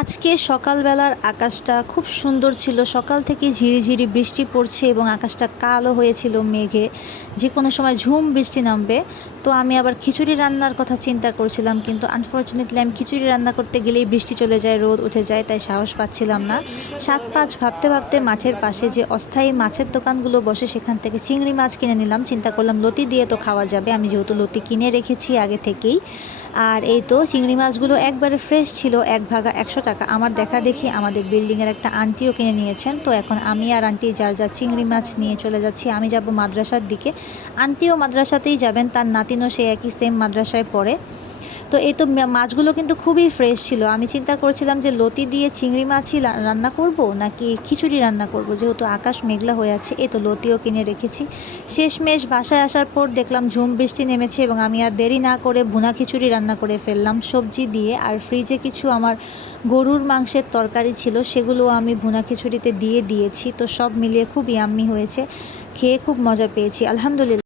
আজকে সকালবেলার আকাশটা খুব সুন্দর ছিল। সকাল থেকে ঝিরিঝিরি বৃষ্টি পড়ছে এবং আকাশটা কালো হয়েছিল মেঘে, যে কোনো সময় ঝুম বৃষ্টি নামবে। তো আমি আবার খিচুড়ি রান্নার কথা চিন্তা করছিলাম, কিন্তু আনফর্চুনেটলি আমি খিচুড়ি রান্না করতে গেলেই বৃষ্টি চলে যায়, রোদ উঠে যায়, তাই সাহস পাচ্ছিলাম না। 7-5 ভাবতে ভাবতে মাঠের পাশে যে অস্থায়ী মাছের দোকানগুলো বসে সেখান থেকে চিংড়ি মাছ কিনে নিলাম। চিন্তা করলাম লতি দিয়ে তো খাওয়া যাবে, আমি যেহেতু লতি কিনে রেখেছি আগে থেকেই। আর এই তো চিংড়ি মাছগুলো একবারে ফ্রেশ ছিল, 1 ভাগা 100 টাকা। আমার দেখা দেখি আমাদের বিল্ডিংয়ের একটা আন্টিও কিনে নিয়েছেন। তো এখন আমি আর আন্টি যার যার চিংড়ি মাছ নিয়ে চলে যাচ্ছি। আমি যাব মাদ্রাসার দিকে, আন্টিও মাদ্রাসাতেই যাবেন, তার নাতিনও সে একই সেম মাদ্রাসায় পড়ে। তো এই তো মাছগুলো কিন্তু খুবই ফ্রেশ ছিল। আমি চিন্তা করছিলাম যে লতি দিয়ে চিংড়ি মাছই রান্না করব নাকি খিচুড়ি রান্না করব, যেহেতু আকাশ মেঘলা হয়ে আছে। এই তো লতিও কিনে রেখেছি। শেষমেশ বাসায় আসার পর দেখলাম ঝুম বৃষ্টি নেমেছে এবং আমি আর দেরি না করে ভুনা খিচুড়ি রান্না করে ফেললাম সবজি দিয়ে। আর ফ্রিজে কিছু আমার গরুর মাংসের তরকারি ছিল, সেগুলো আমি ভুনা খিচুড়িতে দিয়ে দিয়েছি। তো সব মিলিয়ে খুব ইয়াম্মি হয়েছে, খেয়ে খুব মজা পেয়েছি, আলহামদুলিল্লাহ।